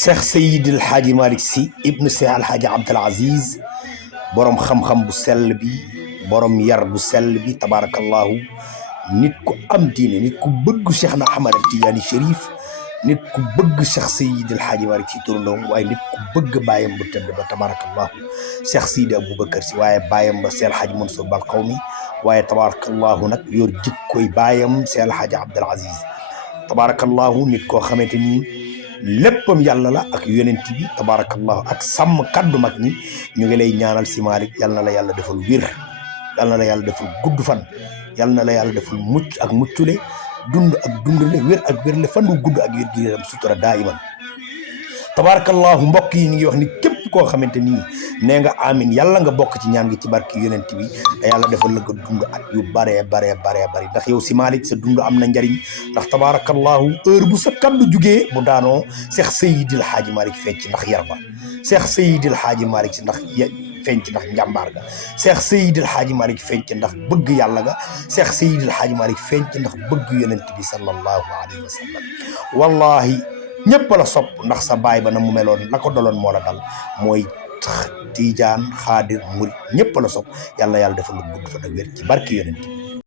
Cheikh Seydil Hadji Malick Sy ibnu Cheikh Alhaji Abdul Aziz borom xam-xam bu sell bi borom yar bu sell bi tabarakallahu nit ku am diine nit ku bëgg Cheikh na Ahmad Tidiane Chérif nit ku bëgg Cheikh Seydil Hadji Malick Sy turandoom waaye nit ku bëgg baayam bu tëdd ba tabarakallahu Cheikh Seydi Aboubacar Sy waaye baayam ba Cheikh Alhaji Mansour Bal Qawmi waaye tabarakallahu nag yor jikkoy baayam Cheikh Alhaji Abdul Aziz tabarakallahu nit koo xamante ni léppam yàlla la ak yonent bi tabarakallahu ak sàmm kaddu mag ñi ñu ngi lay ñaanal si Malick yal na la yàlla defal wér yal na la yàlla defal gudd fan yal na la yàlla defal mucc ak muccule dund ak dundle wér ak wérle fan wu gudd ak wér gi yaram sutura daa iman tabarakallahu mbokk yi ñu ngi wax ni képp koo xamante ni nee nga amin yàlla nga bokk ci ñaan gi ci barki yonent bi te yàlla defal la nga dund ak yu bare ndax yow si Malick sa dund am na njariñ ndax tabarakallahu heure bu sa kaddu jugee bu daanoo Cheikh Seydil Hadji Malick fecc ndax yarba Cheikh Seydil Hadji Malick ndax fenc ndax njàmbaar ga Cheikh Seydil Hadji Malick fenc ndax bëgg yàlla ga Cheikh Seydil Hadji Malick fenc ndax bëgg yonent bi sallallahu alayhi wa sallam wallahi ñëpp la sopp ndax sa baay ba na mu meloon la ko daloon moo la dal mooy Tijaan Xaadir Murit ñëpp la sopp yàlla yàlla defal la gudd fa da wér ci barki yonent bi